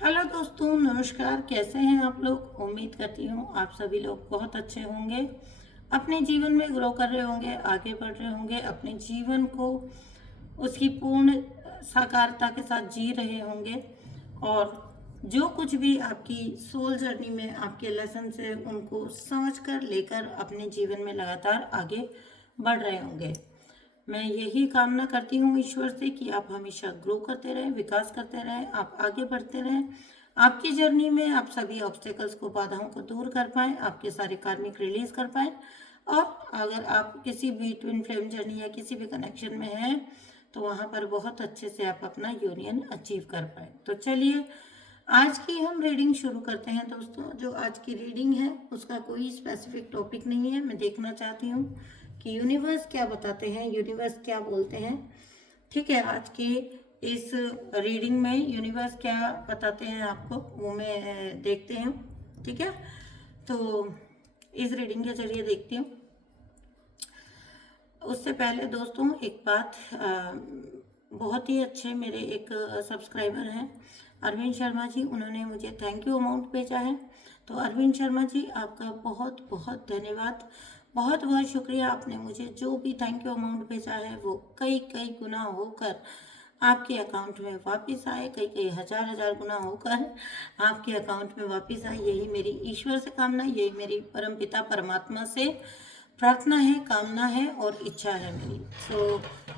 Hello दोस्तों, नमस्कार। कैसे हैं आप लोग? उम्मीद करती हूँ आप सभी लोग बहुत अच्छे होंगे, अपने जीवन में ग्रो कर रहे होंगे, आगे बढ़ रहे होंगे, अपने जीवन को उसकी पूर्ण साकारता के साथ जी रहे होंगे और जो कुछ भी आपकी सोल जर्नी में आपके लेसन से उनको समझ कर लेकर अपने जीवन में लगातार आगे बढ़ रहे होंगे। मैं यही कामना करती हूँ ईश्वर से कि आप हमेशा ग्रो करते रहें, विकास करते रहें, आप आगे बढ़ते रहें। आपकी जर्नी में आप सभी ऑब्स्टेकल्स को, बाधाओं को दूर कर पाएँ, आपके सारे कार्मिक रिलीज कर पाएँ। और अगर आप किसी भी ट्विन फ्लेम जर्नी या किसी भी कनेक्शन में हैं तो वहाँ पर बहुत अच्छे से आप अपना यूनियन अचीव कर पाएँ। तो चलिए आज की हम रीडिंग शुरू करते हैं दोस्तों। जो आज की रीडिंग है उसका कोई स्पेसिफिक टॉपिक नहीं है। मैं देखना चाहती हूँ कि यूनिवर्स क्या बताते हैं, यूनिवर्स क्या बोलते हैं। ठीक है, आज की इस रीडिंग में यूनिवर्स क्या बताते हैं आपको वो मैं देखते हैं। ठीक है, तो इस रीडिंग के जरिए देखती हूँ। उससे पहले दोस्तों एक बात, बहुत ही अच्छे मेरे एक सब्सक्राइबर हैं अरविंद शर्मा जी, उन्होंने मुझे थैंक यू अमाउंट भेजा है। तो अरविंद शर्मा जी, आपका बहुत बहुत धन्यवाद, बहुत बहुत शुक्रिया। आपने मुझे जो भी थैंक यू अमाउंट भेजा है वो कई कई गुना होकर आपके अकाउंट में वापस आए, कई कई हजार हजार गुना होकर आपके अकाउंट में वापस आए। यही मेरी ईश्वर से कामना, यही मेरी परमपिता परमात्मा से प्रार्थना है, कामना है और इच्छा है मेरी।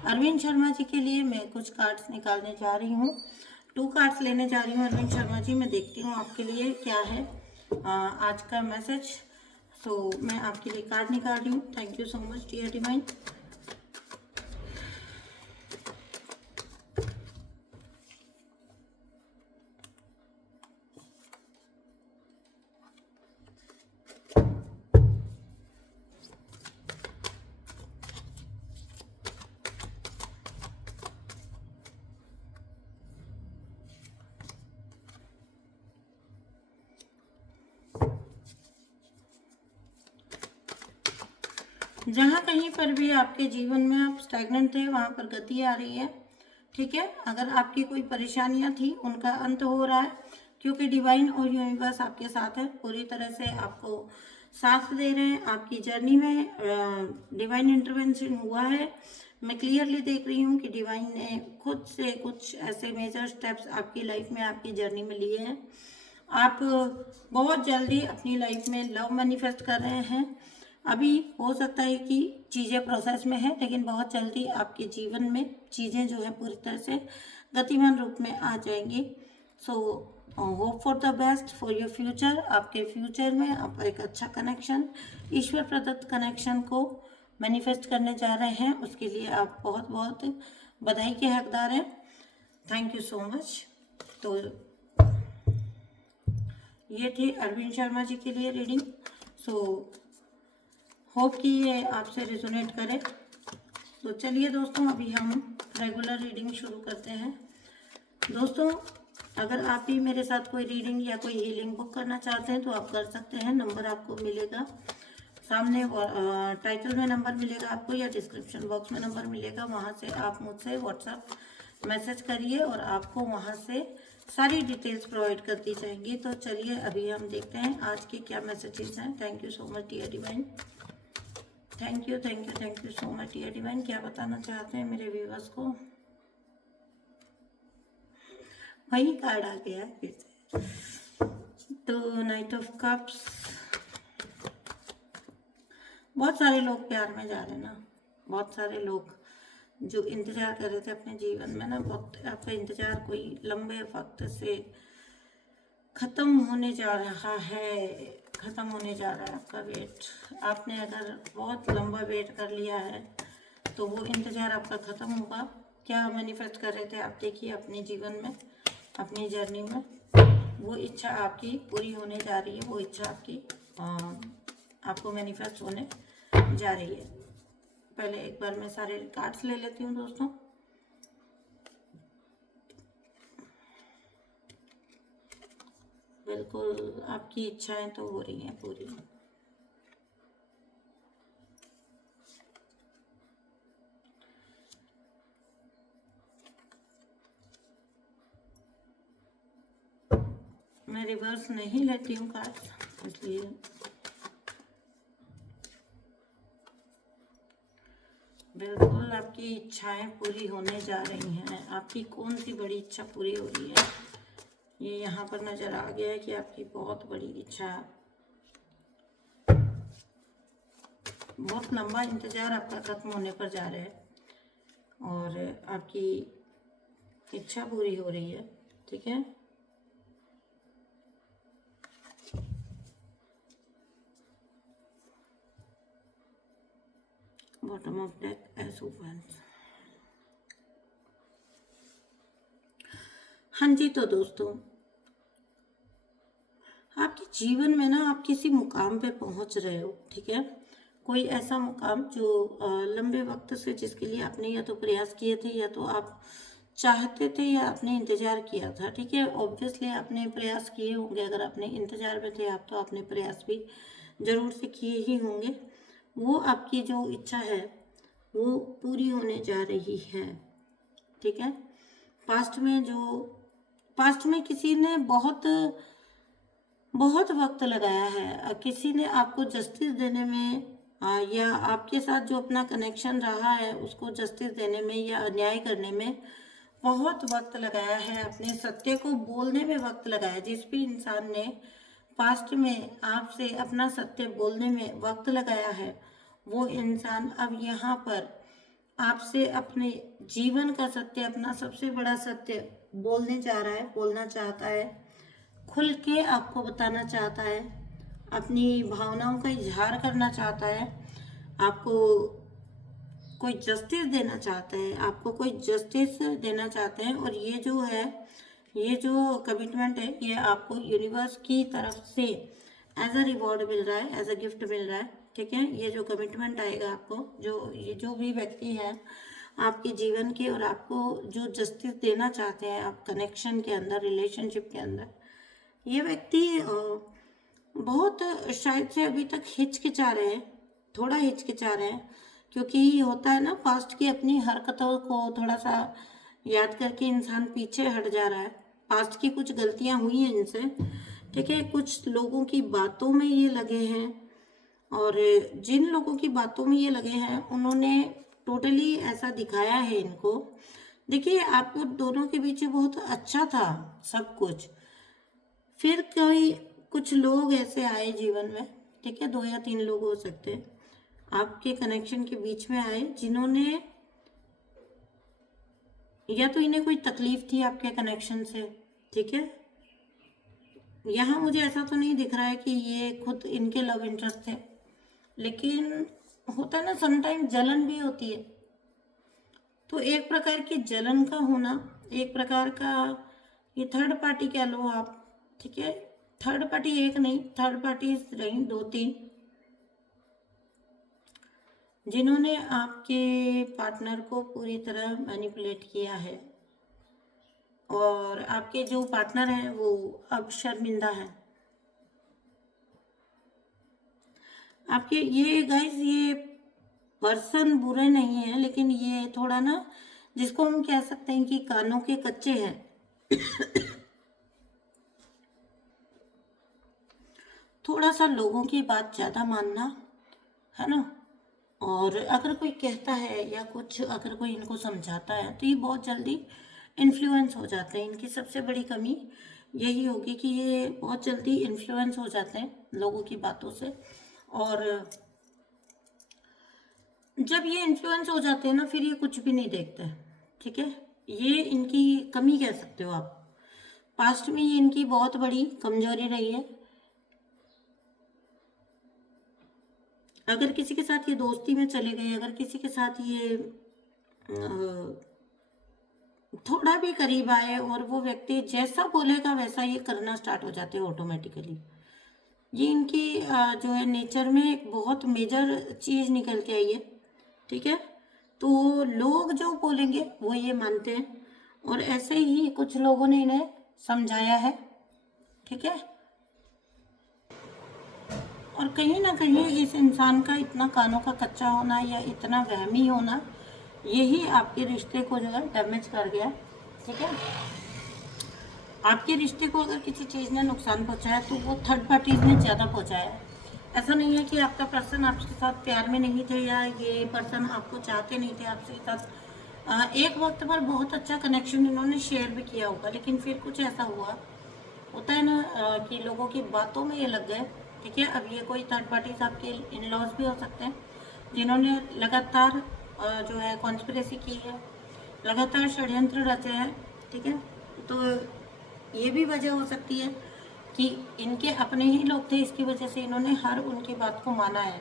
अरविंद शर्मा जी के लिए मैं कुछ कार्ड्स निकालने जा रही हूँ। 2 कार्ड्स लेने जा रही हूँ अरविंद शर्मा जी। मैं देखती हूँ आपके लिए क्या है आज का मैसेज। मैं आपके लिए कार्ड निकाल रही हूँ। Thank you so much dear divine. जहाँ कहीं पर भी आपके जीवन में आप स्टैग्नेंट थे वहाँ पर गति आ रही है। ठीक है, अगर आपकी कोई परेशानियाँ थी उनका अंत हो रहा है, क्योंकि डिवाइन और यूनिवर्स आपके साथ है, पूरी तरह से आपको साथ दे रहे हैं। आपकी जर्नी में डिवाइन इंटरवेंशन हुआ है। मैं क्लियरली देख रही हूँ कि डिवाइन ने खुद से कुछ ऐसे मेजर स्टेप्स आपकी लाइफ में, आपकी जर्नी में लिए हैं। आप बहुत जल्दी अपनी लाइफ में लव मैनिफेस्ट कर रहे हैं। अभी हो सकता है कि चीज़ें प्रोसेस में है, लेकिन बहुत जल्दी आपके जीवन में चीज़ें जो है पूरी तरह से गतिमान रूप में आ जाएंगी। So hope for the best for your future. आपके फ्यूचर में आप एक अच्छा कनेक्शन, ईश्वर प्रदत्त कनेक्शन को मैनिफेस्ट करने जा रहे हैं। उसके लिए आप बहुत बहुत बधाई के हकदार हैं। Thank you so much. तो ये थी अरविंद शर्मा जी के लिए रीडिंग। होप कि ये आपसे रिजोनेट करे। तो चलिए दोस्तों, अभी हम रेगुलर रीडिंग शुरू करते हैं। दोस्तों, अगर आप भी मेरे साथ कोई रीडिंग या कोई हीलिंग बुक करना चाहते हैं तो आप कर सकते हैं। नंबर आपको मिलेगा सामने, टाइटल में नंबर मिलेगा आपको या डिस्क्रिप्शन बॉक्स में नंबर मिलेगा। वहाँ से आप मुझसे व्हाट्सएप मैसेज करिए और आपको वहाँ से सारी डिटेल्स प्रोवाइड कर दी जाएंगी। तो चलिए अभी हम देखते हैं आज के क्या मैसेजेस हैं। Thank you so much dear divine. Thank you thank you thank you so much dear divine. क्या बताना चाहते हैं मेरे व्यूवर्स को? वही कार्ड आ गया है फिर से। तो नाइट ऑफ कप्स। बहुत सारे लोग प्यार में जा रहे हैं ना, बहुत सारे लोग जो इंतजार कर रहे थे अपने जीवन में ना, बहुत आपका इंतजार कोई लंबे वक्त से खत्म होने जा रहा है, खत्म होने जा रहा है आपका वेट। आपने अगर बहुत लंबा वेट कर लिया है तो वो इंतजार आपका खत्म होगा। क्या मैनिफेस्ट कर रहे थे आप? देखिए अपने जीवन में, अपनी जर्नी में वो इच्छा आपकी पूरी होने जा रही है। वो इच्छा आपकी आपको मैनिफेस्ट होने जा रही है। पहले एक बार मैं सारे कार्ड्स ले लेती हूँ दोस्तों। बिल्कुल आपकी इच्छाएं तो हो रही हैं पूरी। मैं रिवर्स नहीं लेती हूँ कार्ड्स, इसलिए बिल्कुल आपकी इच्छाएं पूरी होने जा रही हैं। आपकी कौन सी बड़ी इच्छा पूरी हो रही है, ये यहाँ पर नज़र आ गया है कि आपकी बहुत बड़ी इच्छा, बहुत लंबा इंतज़ार आपका खत्म होने पर जा रहा है और आपकी इच्छा पूरी हो रही है। ठीक है, bottom of deck S open. हाँ जी, तो दोस्तों आपके जीवन में ना आप किसी मुकाम पे पहुंच रहे हो। ठीक है, कोई ऐसा मुकाम जो लंबे वक्त से, जिसके लिए आपने या तो प्रयास किए थे या तो आप चाहते थे या आपने इंतज़ार किया था। ठीक है, ऑब्वियसली आपने प्रयास किए होंगे, अगर आपने इंतज़ार में थे आप तो आपने प्रयास भी ज़रूर से किए ही होंगे। वो आपकी जो इच्छा है वो पूरी होने जा रही है। ठीक है, पास्ट में किसी ने बहुत बहुत वक्त लगाया है, किसी ने आपको जस्टिस देने में या आपके साथ जो अपना कनेक्शन रहा है उसको जस्टिस देने में या अन्याय करने में बहुत वक्त लगाया है, अपने सत्य को बोलने में वक्त लगाया। जिस भी इंसान ने पास्ट में आपसे अपना सत्य बोलने में वक्त लगाया है वो इंसान अब यहाँ पर आपसे अपने जीवन का सत्य, अपना सबसे बड़ा सत्य बोलने जा रहा है, बोलना चाहता है, खुल के आपको बताना चाहता है, अपनी भावनाओं का इजहार करना चाहता है, आपको कोई जस्टिस देना चाहता है, आपको कोई जस्टिस देना चाहते हैं। और ये जो है, ये जो कमिटमेंट है, ये आपको यूनिवर्स की तरफ से एज अ रिवॉर्ड मिल रहा है, एज अ गिफ्ट मिल रहा है। ठीक है, ये जो कमिटमेंट आएगा आपको, ये जो भी व्यक्ति है आपके जीवन के और आपको जो जस्टिस देना चाहते हैं आप कनेक्शन के अंदर, रिलेशनशिप के अंदर, ये व्यक्ति बहुत शायद से अभी तक हिचकिचा रहे हैं, थोड़ा हिचकिचा रहे हैं, क्योंकि होता है ना, पास्ट की अपनी हरकतों को थोड़ा सा याद करके इंसान पीछे हट जा रहा है। पास्ट की कुछ गलतियां हुई हैं इनसे। ठीक है, कुछ लोगों की बातों में ये लगे हैं और जिन लोगों की बातों में ये लगे हैं उन्होंने टोटली ऐसा दिखाया है इनको। देखिए, आप दोनों के बीच बहुत अच्छा था सब कुछ, फिर कुछ लोग ऐसे आए जीवन में। ठीक है, 2 या 3 लोग हो सकते हैं आपके कनेक्शन के बीच में आए, जिन्होंने या तो इन्हें कोई तकलीफ थी आपके कनेक्शन से। ठीक है, यहाँ मुझे ऐसा तो नहीं दिख रहा है कि ये खुद इनके लव इंटरेस्ट थे, लेकिन होता है ना समटाइम जलन भी होती है। तो एक प्रकार की जलन का होना, एक प्रकार का ये थर्ड पार्टी कह लो आप। ठीक है, थर्ड पार्टी एक नहीं, थर्ड पार्टी रही 2-3, जिन्होंने आपके पार्टनर को पूरी तरह मैनिपुलेट किया है और आपके जो पार्टनर हैं वो अब शर्मिंदा है। आपके ये गाइस, ये पर्सन बुरे नहीं है, लेकिन ये थोड़ा ना, जिसको हम कह सकते हैं कि कानों के कच्चे हैं। थोड़ा सा लोगों की बात ज़्यादा मानना, है ना। और अगर कोई कहता है या कुछ अगर कोई इनको समझाता है तो ये बहुत जल्दी इन्फ्लुएंस हो जाते हैं। इनकी सबसे बड़ी कमी यही होगी कि ये बहुत जल्दी इन्फ्लुएंस हो जाते हैं लोगों की बातों से। और जब ये इन्फ्लुएंस हो जाते हैं ना, फिर ये कुछ भी नहीं देखते। ठीक है, ये इनकी कमी कह सकते हो आप। पास्ट में ये इनकी बहुत बड़ी कमजोरी रही है। अगर किसी के साथ ये दोस्ती में चले गए, अगर किसी के साथ ये थोड़ा भी करीब आए और वो व्यक्ति जैसा बोलेगा वैसा ये करना स्टार्ट हो जाते हैं ऑटोमेटिकली। ये इनकी जो है नेचर में एक बहुत मेजर चीज़ निकल के आई है। ठीक है, तो लोग जो बोलेंगे वो ये मानते हैं और ऐसे ही कुछ लोगों ने इन्हें समझाया है। ठीक है, और कहीं ना कहीं इस इंसान का इतना कानों का कच्चा होना या इतना वहमी होना, यही आपके रिश्ते को जो है डैमेज कर गया। ठीक है, आपके रिश्ते को अगर किसी चीज़ ने नुकसान पहुंचाया तो वो थर्ड पार्टीज ने ज़्यादा पहुंचाया है। ऐसा नहीं है कि आपका पर्सन आपके साथ प्यार में नहीं थे या ये पर्सन आपको चाहते नहीं थे आपके साथ। एक वक्त पर बहुत अच्छा कनेक्शन इन्होंने शेयर भी किया होगा, लेकिन फिर कुछ ऐसा हुआ होता है ना कि लोगों की बातों में ये लग गए। ठीक है, अब ये कोई थर्ड पार्टीज आपके इन लॉज भी हो सकते हैं जिन्होंने लगातार जो है कॉन्स्पिरेसी की है, लगातार षड्यंत्र रचे हैं। ठीक है, तो ये भी वजह हो सकती है कि इनके अपने ही लोग थे, इसकी वजह से इन्होंने हर उनकी बात को माना है।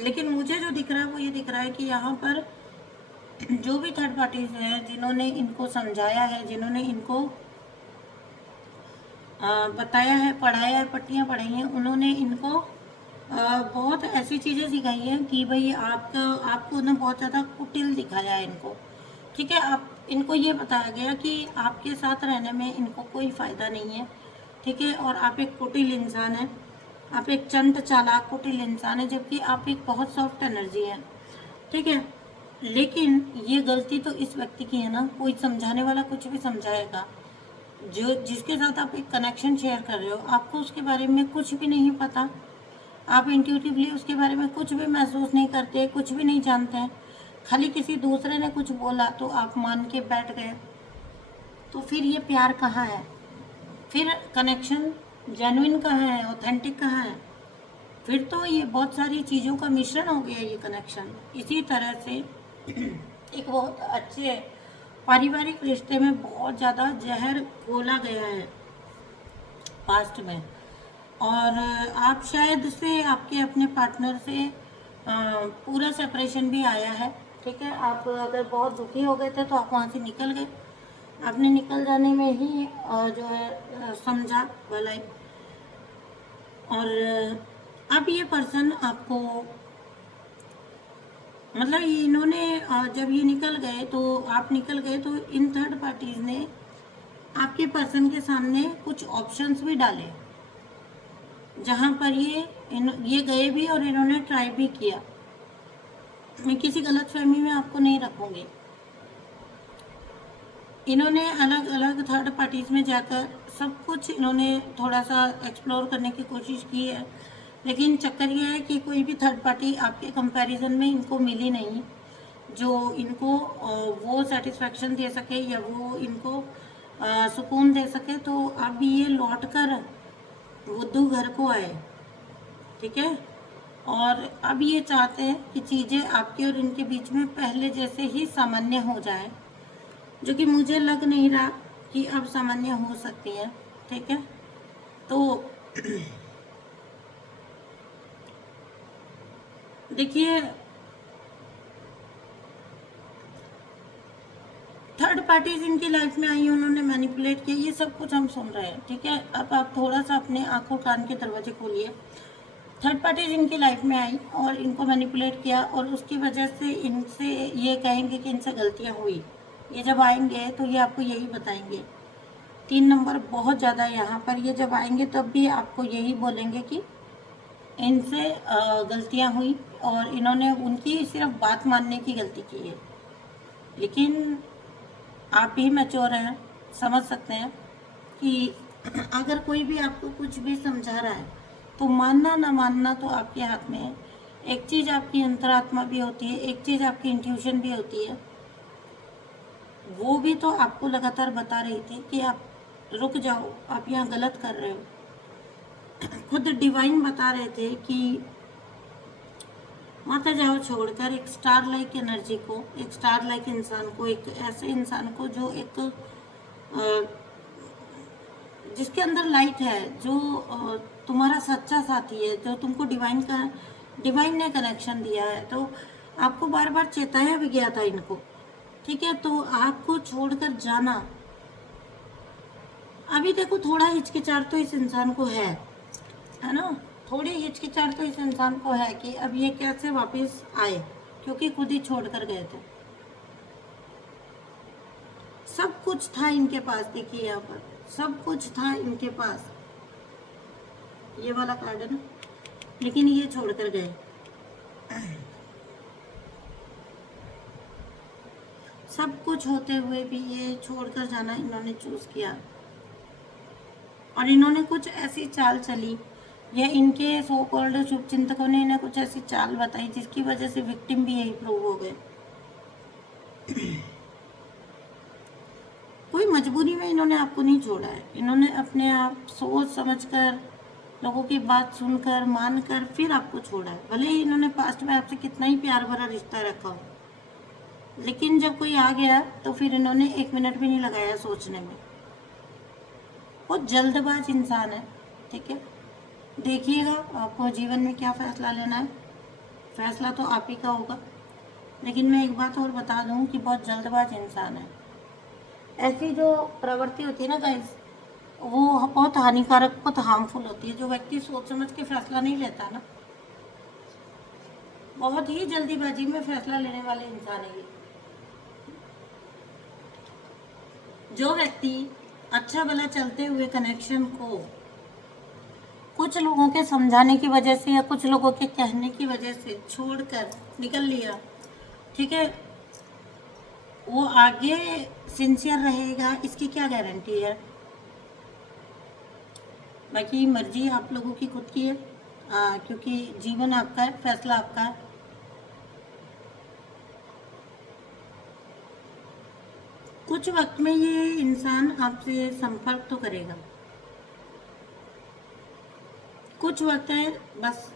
लेकिन मुझे जो दिख रहा है वो ये दिख रहा है कि यहाँ पर जो भी थर्ड पार्टीज हैं जिन्होंने इनको समझाया है, जिन्होंने इनको बताया है, पढ़ाया है, पट्टियाँ पढ़ाई हैं, उन्होंने इनको बहुत ऐसी चीज़ें सिखाई हैं कि भाई आपको ना बहुत ज़्यादा कुटिल दिखाया है इनको। ठीक है, आप इनको ये बताया गया कि आपके साथ रहने में इनको कोई फ़ायदा नहीं है। ठीक है, और आप एक कुटिल इंसान हैं, आप एक चंट चालाक कुटिल इंसान है, जबकि आप एक बहुत सॉफ्ट एनर्जी है। ठीक है, लेकिन ये गलती तो इस व्यक्ति की है ना, कोई समझाने वाला कुछ भी समझाएगा, जो जिसके साथ आप एक कनेक्शन शेयर कर रहे हो आपको उसके बारे में कुछ भी नहीं पता, आप इंट्यूटिवली उसके बारे में कुछ भी महसूस नहीं करते, कुछ भी नहीं जानते हैं, खाली किसी दूसरे ने कुछ बोला तो आप मान के बैठ गए। तो फिर ये प्यार कहाँ है? फिर कनेक्शन जेन्युइन कहाँ है? ऑथेंटिक कहाँ है? फिर तो ये बहुत सारी चीज़ों का मिश्रण हो गया ये कनेक्शन। इसी तरह से एक बहुत अच्छे पारिवारिक रिश्ते में बहुत ज़्यादा जहर घोला गया है पास्ट में, और आप शायद से आपके अपने पार्टनर से पूरा सेपरेशन भी आया है। ठीक है, आप अगर बहुत दुखी हो गए थे तो आप वहाँ से निकल गए, आपने निकल जाने में ही जो है समझा भलाई। और अब ये पर्सन आपको मतलब इन्होंने जब ये निकल गए तो आप निकल गए तो इन थर्ड पार्टीज ने आपके पर्सन के सामने कुछ ऑप्शंस भी डाले, जहाँ पर ये गए भी और इन्होंने ट्राई भी किया। मैं किसी गलत फहमी में आपको नहीं रखूँगी। इन्होंने अलग अलग थर्ड पार्टीज में जाकर सब कुछ इन्होंने थोड़ा सा एक्सप्लोर करने की कोशिश की है, लेकिन चक्कर ये है कि कोई भी थर्ड पार्टी आपके कंपैरिजन में इनको मिली नहीं जो इनको वो सेटिस्फैक्शन दे सके या वो इनको सुकून दे सके। तो अब ये लौट कर बुद्धू घर को आए। ठीक है, और अब ये चाहते हैं कि चीज़ें आपके और इनके बीच में पहले जैसे ही सामान्य हो जाए, जो कि मुझे लग नहीं रहा कि अब सामान्य हो सकती है। ठीक है, तो देखिए थर्ड पार्टीज इनकी लाइफ में आई, उन्होंने मैनिपुलेट किया, ये सब कुछ हम सुन रहे हैं। ठीक है, अब आप थोड़ा सा अपने आंखों कान के दरवाजे खोलिए। थर्ड पार्टीज इनकी लाइफ में आई और इनको मैनिपुलेट किया, और उसकी वजह से इनसे ये कहेंगे कि इनसे गलतियां हुई। ये जब आएंगे तो ये आपको यही बताएंगे। 3 नंबर बहुत ज़्यादा है यहाँ पर। ये जब आएंगे तब भी आपको यही बोलेंगे कि इनसे गलतियाँ हुई और इन्होंने उनकी सिर्फ बात मानने की गलती की है। लेकिन आप भी मैच्योर हैं, समझ सकते हैं कि अगर कोई भी आपको कुछ भी समझा रहा है तो मानना ना मानना तो आपके हाथ में है। एक चीज़ आपकी अंतरात्मा भी होती है, एक चीज़ आपकी इंट्यूशन भी होती है। वो भी तो आपको लगातार बता रही थी कि आप रुक जाओ, आप यहाँ गलत कर रहे हो। खुद डिवाइन बता रहे थे कि मत जाओ छोड़कर एक स्टार लाइक एनर्जी को, एक स्टार लाइक इंसान को, एक ऐसे इंसान को जो एक जिसके अंदर लाइट है, जो तुम्हारा सच्चा साथी है, जो तुमको डिवाइन ने कनेक्शन दिया है। तो आपको बार बार चेताया भी गया था इनको। ठीक है, तो आपको छोड़कर जाना, अभी देखो थोड़ा हिचकिचाहट तो इस इंसान को है ना, थोड़ी हिचकिचाहट तो इस इंसान को है कि अब ये कैसे वापस आए, क्योंकि खुद ही छोड़ कर गए थे। सब कुछ था इनके पास, देखिए यहाँ पर सब कुछ था इनके पास, ये वाला कार्ड है ना, लेकिन ये छोड़ कर गए। सब कुछ होते हुए भी ये छोड़कर जाना इन्होंने चूज़ किया, और इन्होंने कुछ ऐसी चाल चली, या इनके सो कॉल्ड शुभचिंतकों ने इन्हें कुछ ऐसी चाल बताई जिसकी वजह से विक्टिम भी यही प्रूव हो गए। कोई मजबूरी में इन्होंने आपको नहीं छोड़ा है, इन्होंने अपने आप सोच समझकर, लोगों की बात सुनकर, मानकर फिर आपको छोड़ा है। भले ही इन्होंने पास्ट में आपसे कितना ही प्यार भरा रिश्ता रखा हो, लेकिन जब कोई आ गया तो फिर इन्होंने 1 मिनट भी नहीं लगाया सोचने में। बहुत जल्दबाज इंसान है, ठीक है। देखिएगा आपको जीवन में क्या फैसला लेना है, फैसला तो आप ही का होगा, लेकिन मैं एक बात और बता दूं कि बहुत जल्दबाज इंसान है। ऐसी जो प्रवृत्ति होती है ना गाइस, वो बहुत हानिकारक, बहुत हार्मफुल होती है। जो व्यक्ति सोच समझ के फैसला नहीं लेता ना, बहुत ही जल्दीबाजी में फैसला लेने वाले इंसान है ये। जो व्यक्ति अच्छा भला चलते हुए कनेक्शन को कुछ लोगों के समझाने की वजह से या कुछ लोगों के कहने की वजह से छोड़कर निकल लिया, ठीक है, वो आगे सिंसियर रहेगा, इसकी क्या गारंटी है। बाकी मर्जी आप लोगों की खुद की है, क्योंकि जीवन आपका है, फैसला आपका है। कुछ वक्त में ये इंसान आपसे संपर्क तो करेगा, कुछ वक्त है, बस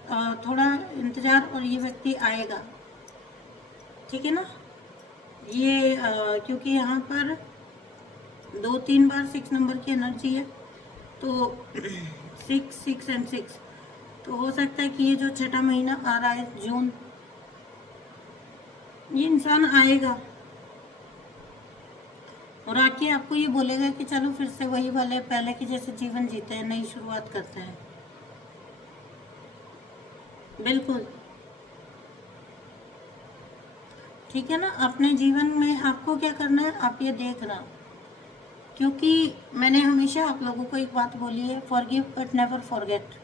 थोड़ा इंतज़ार, और ये व्यक्ति आएगा, ठीक है ना। ये क्योंकि यहाँ पर 2-3 बार 6 नंबर की एनर्जी है, तो 6 6 एंड 6, तो हो सकता है कि ये जो छठा महीना आ रहा है जून, ये इंसान आएगा और आके आपको ये बोलेगा कि चलो फिर से वही वाले पहले के जैसे जीवन जीते हैं, नई शुरुआत करते हैं। बिल्कुल, ठीक है ना। अपने जीवन में आपको क्या करना है, आप ये देखना, क्योंकि मैंने हमेशा आप लोगों को एक बात बोली है, फॉरगिव बट नेवर फॉरगेट।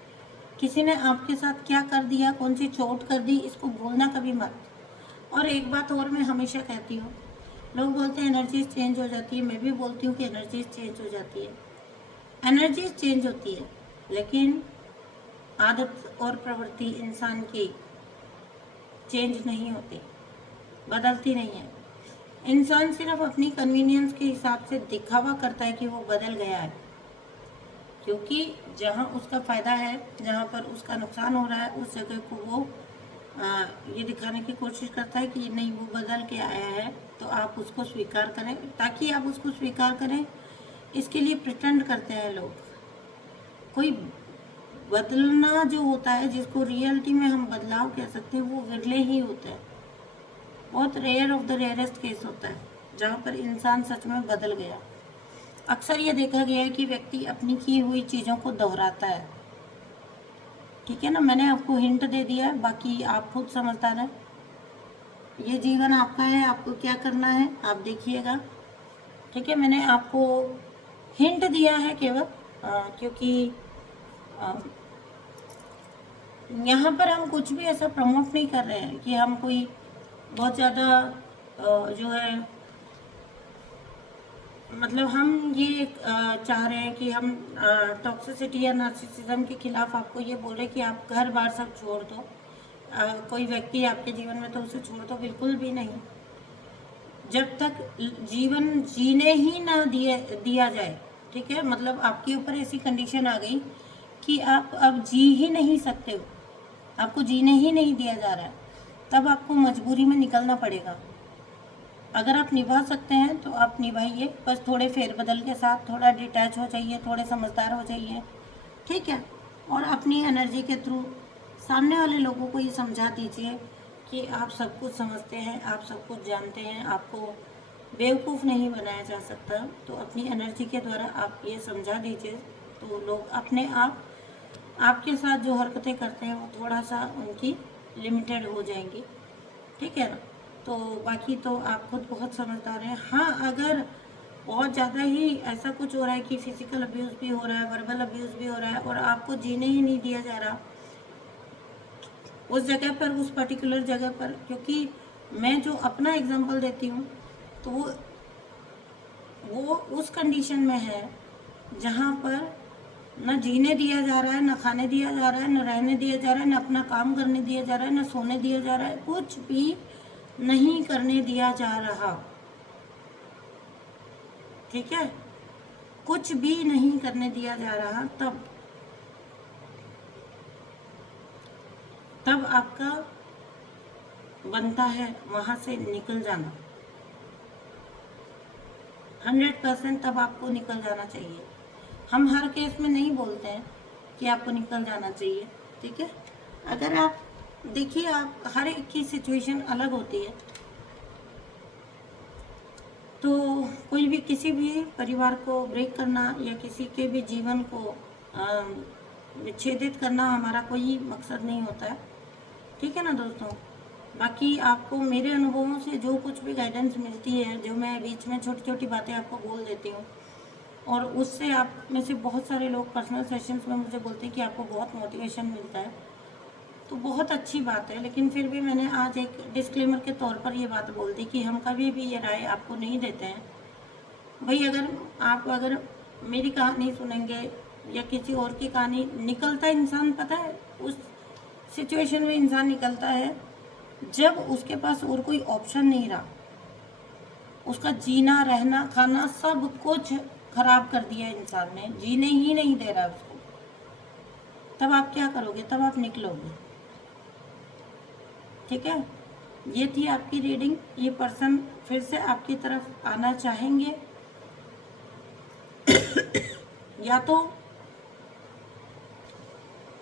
किसी ने आपके साथ क्या कर दिया, कौन सी चोट कर दी, इसको भूलना कभी मत। और एक बात और मैं हमेशा कहती हूँ, लोग बोलते हैं एनर्जीज चेंज हो जाती है, मैं भी बोलती हूँ कि एनर्जीज चेंज हो जाती है। एनर्जीज चेंज होती है, लेकिन आदत और प्रवृत्ति इंसान की चेंज नहीं होती, बदलती नहीं है। इंसान सिर्फ अपनी कन्वीनियंस के हिसाब से दिखावा करता है कि वो बदल गया है, क्योंकि जहाँ उसका फ़ायदा है, जहाँ पर उसका नुकसान हो रहा है, उस जगह को वो ये दिखाने की कोशिश करता है कि नहीं वो बदल के आया है, तो आप उसको स्वीकार करें। ताकि आप उसको स्वीकार करें, इसके लिए प्रिटेंड करते हैं लोग। कोई बदलना जो होता है, जिसको रियलिटी में हम बदलाव कह सकते हैं, वो विरले ही होता है। बहुत rare of the rarest case होता है जहाँ पर इंसान सच में बदल गया। अक्सर ये देखा गया है कि व्यक्ति अपनी की हुई चीज़ों को दोहराता है, ठीक है ना। मैंने आपको हिंट दे दिया है, बाकी आप खुद समझदार हैं। ये जीवन आपका है, आपको क्या करना है आप देखिएगा, ठीक है। मैंने आपको हिंट दिया है केवल, क्योंकि यहाँ पर हम कुछ भी ऐसा प्रमोट नहीं कर रहे हैं कि हम कोई बहुत ज़्यादा जो है, मतलब हम ये चाह रहे हैं कि हम टॉक्सिसिटी या नार्सिसिज्म के खिलाफ आपको ये बोल रहे हैं कि आप घर बार सब छोड़ दो। कोई व्यक्ति आपके जीवन में तो उसे छोड़ दो, बिल्कुल भी नहीं। जब तक जीवन जीने ही ना दिया जाए, ठीक है, मतलब आपके ऊपर ऐसी कंडीशन आ गई कि आप अब जी ही नहीं सकते हो, आपको जीने ही नहीं दिया जा रहा है, तब आपको मजबूरी में निकलना पड़ेगा। अगर आप निभा सकते हैं तो आप निभाइए, बस थोड़े फेरबदल के साथ, थोड़ा डिटैच हो जाइए, थोड़े समझदार हो जाइए, ठीक है। और अपनी एनर्जी के थ्रू सामने वाले लोगों को ये समझा दीजिए कि आप सब कुछ समझते हैं, आप सब कुछ जानते हैं, आपको बेवकूफ़ नहीं बनाया जा सकता। तो अपनी एनर्जी के द्वारा आप ये समझा दीजिए, तो लोग अपने आप आपके साथ जो हरकतें करते हैं वो थोड़ा सा उनकी लिमिटेड हो जाएंगी, ठीक है ना। तो बाकी तो आप खुद बहुत समझदार हैं। हाँ, अगर बहुत ज़्यादा ही ऐसा कुछ हो रहा है कि फिजिकल अब्यूज़ भी हो रहा है, वर्बल अब्यूज़ भी हो रहा है, और आपको जीने ही नहीं दिया जा रहा उस जगह पर, उस पर्टिकुलर जगह पर, क्योंकि मैं जो अपना एग्जांपल देती हूँ, तो वो उस कंडीशन में है जहाँ पर न जीने दिया जा रहा है, न खाने दिया जा रहा है, न रहने दिया जा रहा है, न अपना काम करने दिया जा रहा है, न सोने दिया जा रहा है, कुछ भी नहीं करने दिया जा रहा। ठीक है, कुछ भी नहीं करने दिया जा रहा। तब आपका बनता है वहाँ से निकल जाना। 100% तब आपको निकल जाना चाहिए। हम हर केस में नहीं बोलते हैं कि आपको निकल जाना चाहिए। ठीक है, अगर आप देखिए, आप हर एक की सिचुएशन अलग होती है। तो कोई भी किसी भी परिवार को ब्रेक करना या किसी के भी जीवन को विच्छेदित करना हमारा कोई मकसद नहीं होता है। ठीक है ना दोस्तों। बाकी आपको मेरे अनुभवों से जो कुछ भी गाइडेंस मिलती है, जो मैं बीच में छोटी छोटी बातें आपको बोल देती हूँ, और उससे आप में से बहुत सारे लोग पर्सनल सेशंस में मुझे बोलते हैं कि आपको बहुत मोटिवेशन मिलता है, तो बहुत अच्छी बात है। लेकिन फिर भी मैंने आज एक डिस्क्लेमर के तौर पर ये बात बोल दी कि हम कभी भी ये राय आपको नहीं देते हैं। भाई अगर मेरी कहानी सुनेंगे या किसी और की कहानी, निकलता इंसान पता है उस सिचुएशन में इंसान निकलता है जब उसके पास और कोई ऑप्शन नहीं रहा। उसका जीना, रहना, खाना सब कुछ खराब कर दिया इंसान ने, जीने ही नहीं दे रहा उसको। तब आप क्या करोगे? तब आप निकलोगे। ठीक है, ये थी आपकी रीडिंग। ये पर्सन फिर से आपकी तरफ आना चाहेंगे या तो